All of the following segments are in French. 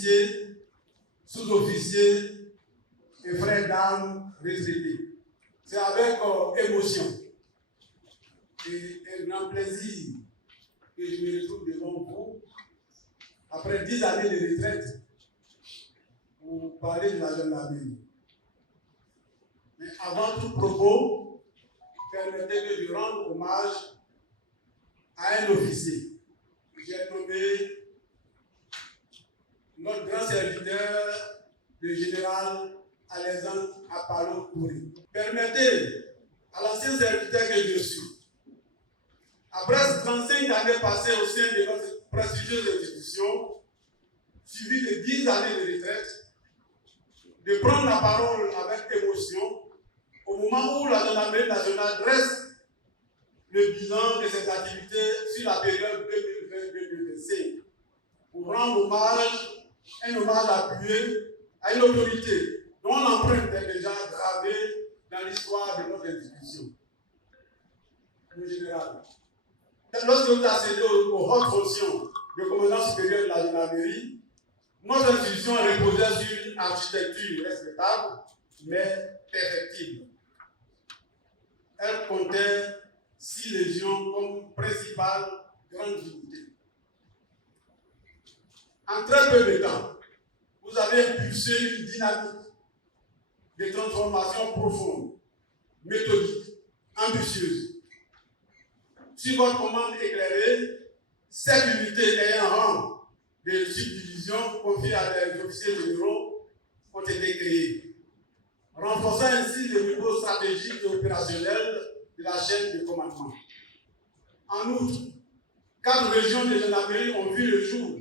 officiers, sous-officiers et frères d'armes retraités. C'est avec émotion et un grand plaisir que je me retrouve devant vous après 10 années de retraite pour parler de la gendarmerie. Mais avant tout propos, permettez que je rende hommage à un officier. J'ai nommé notre grand serviteur, le général Alexandre Apalo Kouré. Permettez à l'ancien serviteur que je suis, après 35 années passées au sein de notre prestigieuse institution, suivi de 10 années de retraite, de prendre la parole avec émotion au moment où la gendarmerie nationale dresse le bilan de ses activités sur la période 2020-2025 pour rendre un hommage appuyé à une autorité dont l'empreinte est déjà gravée dans l'histoire de notre institution. Mon général, lorsque vous accédez aux hautes fonctions de commandant supérieur de la gendarmerie, notre institution reposait sur une architecture respectable, mais perfectible. Elle comptait 6 légions comme principale grande unité. En très peu de temps, vous avez impulsé une dynamique de transformation profonde, méthodique, ambitieuse. Sur votre commande éclairée, 7 unités ayant rang de subdivision confiées à des officiers généraux ont été créées, renforçant ainsi le niveau stratégique et opérationnel de la chaîne de commandement. En outre, 4 régions de gendarmerie ont vu le jour,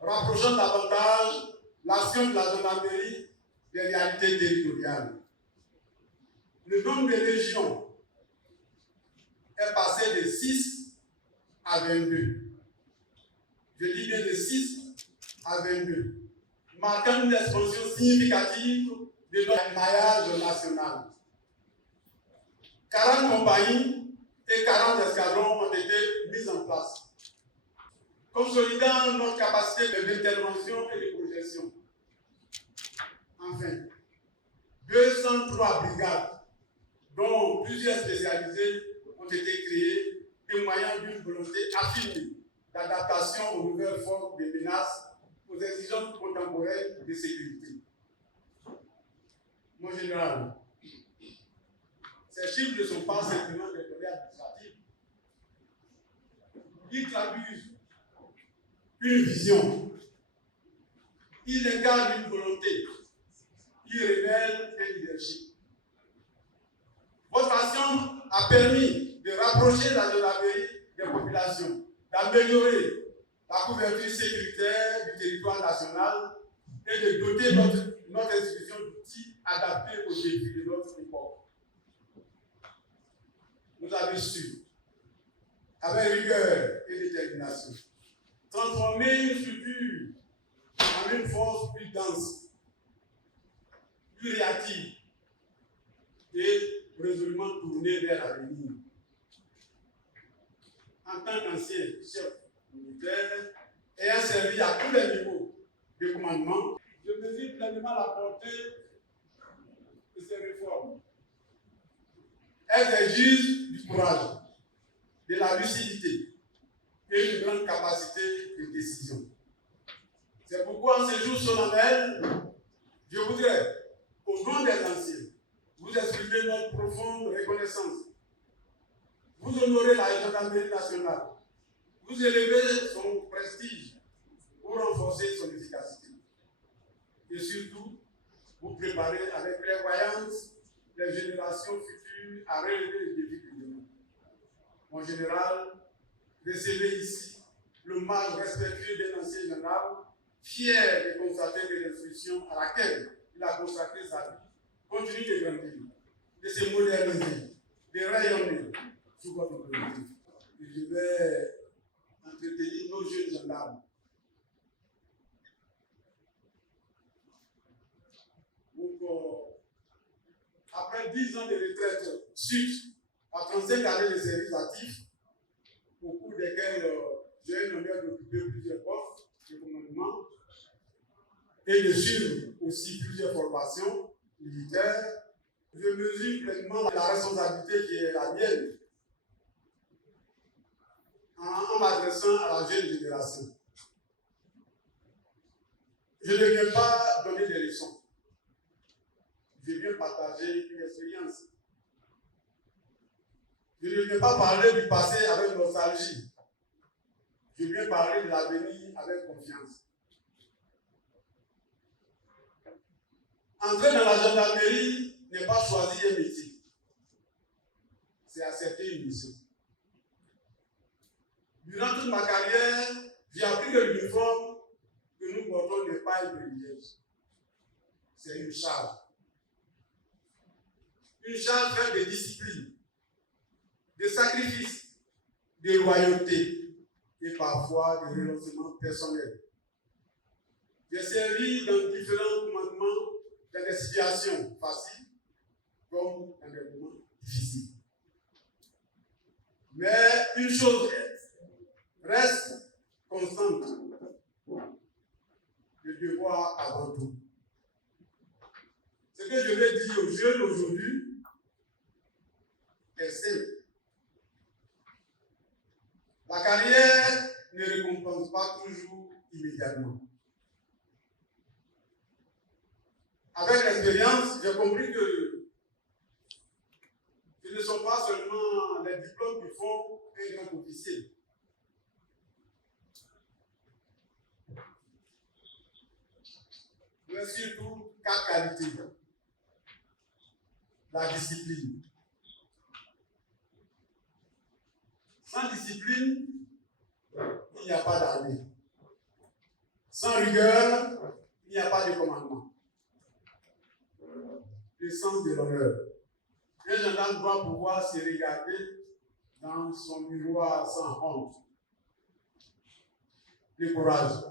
rapprochant davantage l'action de la gendarmerie des réalités territoriales. Le nombre de régions est passé de 6 à 22. Je dis bien de 6 à 22, marquant une expansion significative de notre maillage national. 40 compagnies et 40 escadrons ont été mis en place, consolidant notre capacité d'intervention et de projection. Enfin, 203 brigades, dont plusieurs spécialisées, ont été créées, témoignant d'une volonté affirmée d'adaptation aux nouvelles formes de menaces, aux exigences contemporaines de sécurité. Mon général, ces chiffres ne sont pas simplement des données administratives. Ils traduisent une vision, ils incarnent une volonté, ils révèlent un leadership. Votre action a permis de rapprocher la gendarmerie des populations, d'améliorer la couverture sécuritaire du territoire national et de doter notre institution d'outils adaptés aux défis de notre époque. Vous avez su, avec rigueur et détermination, transformer une structure en une force plus dense, plus réactive et résolument tournée vers l'avenir. En tant qu'ancien chef militaire ayant servi à tous les niveaux de commandement, je mesure pleinement la portée de ces réformes. Elles exigent du courage, de la lucidité et une grande capacité de décision. C'est pourquoi en ce jour solennel, je voudrais, au nom des anciens, vous exprimer notre profonde reconnaissance. Vous honorez la gendarmerie nationale, vous élevez son prestige pour renforcer son efficacité. Et surtout, vous préparez avec clairvoyance les générations futures à relever les défis de demain. Mon général, recevez ici l'hommage respectueux d'un ancien gendarme, fier de constater que l'institution à laquelle il a consacré sa vie continue de grandir, de se moderniser, de rayonner sous votre autorité. Et je vais entretenir nos jeunes gendarmes. Donc, après 10 ans de retraite suite à 35 années de service actif, au cours desquels j'ai eu l'honneur d'occuper plusieurs postes de commandement, et de suivre aussi plusieurs formations militaires, je mesure pleinement la responsabilité qui est la mienne en m'adressant à la jeune génération. Je ne viens pas donner des leçons. Je viens partager une expérience. Je ne viens pas parler du passé avec nostalgie. Je viens parler de l'avenir avec confiance. Entrer dans la gendarmerie n'est pas choisir un métier. C'est accepter une mission. Durant toute ma carrière, j'ai appris que l'uniforme que nous portons n'est pas un privilège. C'est une charge. Une charge faite de discipline, de sacrifice, de loyauté et parfois de renoncement personnel. J'ai servi dans différents commandements dans des situations faciles comme dans des moments difficiles. Mais une chose reste constante, le devoir avant tout. Ce que je vais dire aux jeunes aujourd'hui est simple. La carrière ne récompense pas toujours immédiatement. Avec l'expérience, j'ai compris que ce ne sont pas seulement les diplômes qui font un grand officier. Mais surtout 4 qualités. La discipline. Sans discipline, il n'y a pas d'armée. Sans rigueur, il n'y a pas de commandement. Le sens de l'honneur. Un gendarme doit pouvoir se regarder dans son miroir sans honte. Le courage.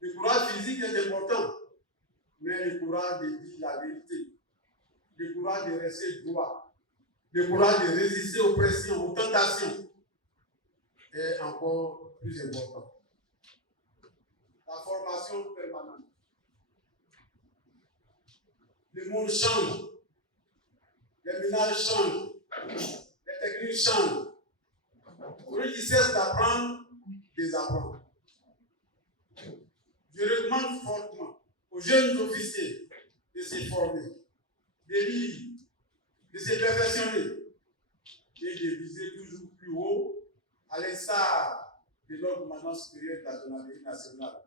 Le courage physique est important, mais le courage de dire la vérité. Le courage de rester droit. Le courage de résister aux pressions, aux tentations est encore plus important. La formation permanente. Le monde change. Les ménages changent. Les techniques changent. Celui qui cesse d'apprendre, désapprend. Je recommande fortement aux jeunes officiers de se former, de lire, de se perfectionner et de viser toujours plus haut à l'instar de notre commandant supérieur de la gendarmerie nationale.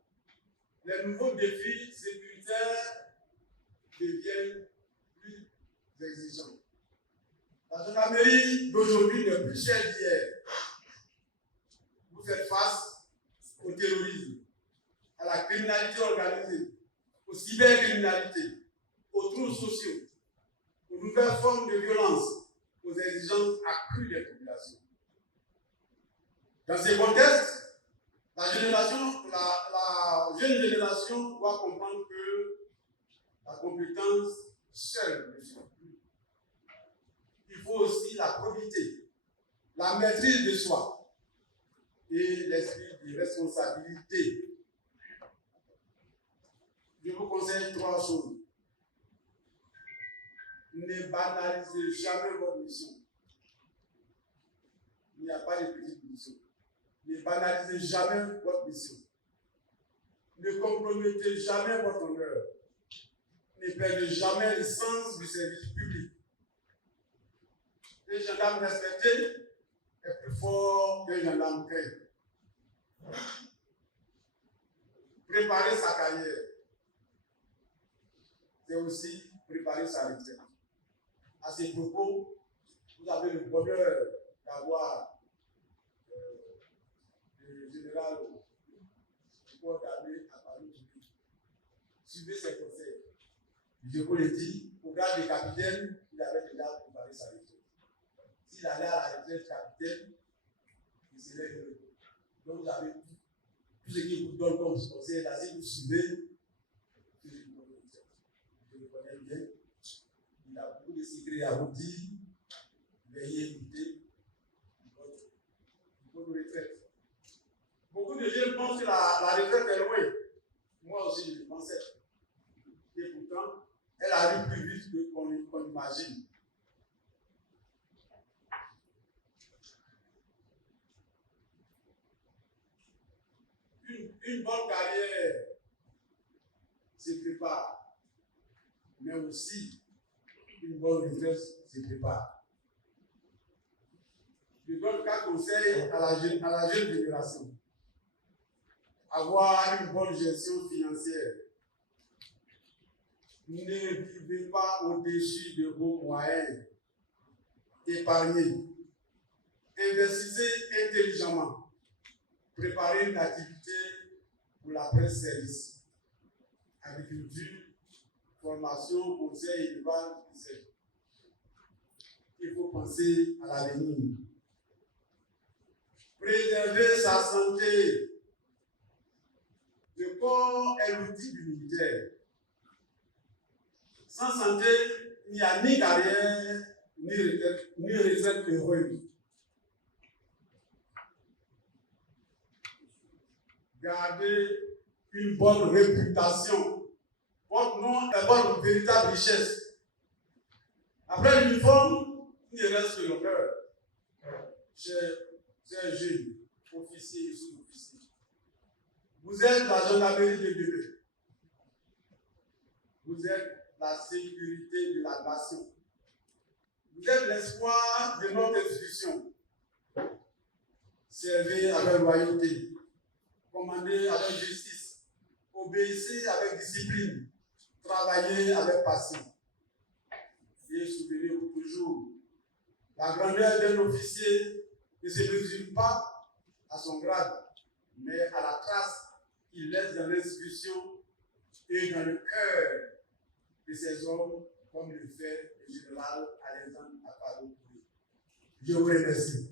Les nouveaux défis sécuritaires deviennent plus exigeants. La gendarmerie d'aujourd'hui n'est plus celle d'hier. Vous faites face au terrorisme, à la criminalité organisée, aux cybercriminalités, aux troubles sociaux, aux nouvelles formes de violence, aux exigences accrues des populations. Dans ces contextes, la jeune génération doit comprendre que la compétence seule ne suffit plus. Il faut aussi la probité, la maîtrise de soi et l'esprit de responsabilité. Je vous conseille 3 choses. Ne banalisez jamais votre mission. Il n'y a pas de petite mission. Ne banalisez jamais votre mission. Ne compromettez jamais votre honneur. Ne perdez jamais le sens du service public. Un gendarme respecté est plus fort qu'un gendarme craint. Préparer sa carrière, c'est aussi préparer sa retraite. À ces propos, vous avez le bonheur d'avoir le général du corps d'armée à Paris. Suivez ses conseils. Je vous le dis, au grade de capitaine, il avait déjà préparé sa retraite. S'il allait à la retraite capitaine, il serait heureux. Donc vous avez tout ce qu'il vous donne comme conseil, là, si vous suivez, je le connais bien. Il a beaucoup de secrets à vous dire. Veuillez écouter votre retraite. Beaucoup de jeunes pensent que la retraite est loin. Moi aussi, je le pensais. imagine. Une bonne carrière se prépare, mais aussi une bonne retraite se prépare. Je donne 4 conseils à la jeune génération. Avoir une bonne gestion financière. Ne vivez pas au-dessus de vos moyens. Épargnez. Investissez intelligemment. Préparez une activité pour l'après-service. Agriculture, formation, conseil, élevage, etc. Il faut penser à l'avenir. Préserver sa santé. Le corps est l'outil du militaire. Sans santé, il n'y a ni carrière, ni retraite heureuse. Gardez une bonne réputation. Votre nom est votre véritable richesse. Après l'uniforme, il ne reste que le cœur. Chers jeunes, officiers et sous-officiers, vous êtes la gendarmerie de bébé. Vous êtes la sécurité de la nation. Vous êtes l'espoir de notre institution. Servez avec loyauté, commandez avec justice, obéissez avec discipline, travaillez avec passion. Et souvenez-vous toujours, la grandeur d'un officier ne se mesure pas à son grade, mais à la trace qu'il laisse dans l'institution et dans le cœur de ces hommes, comme le fait le général Alexandre Aparo. Je vous remercie.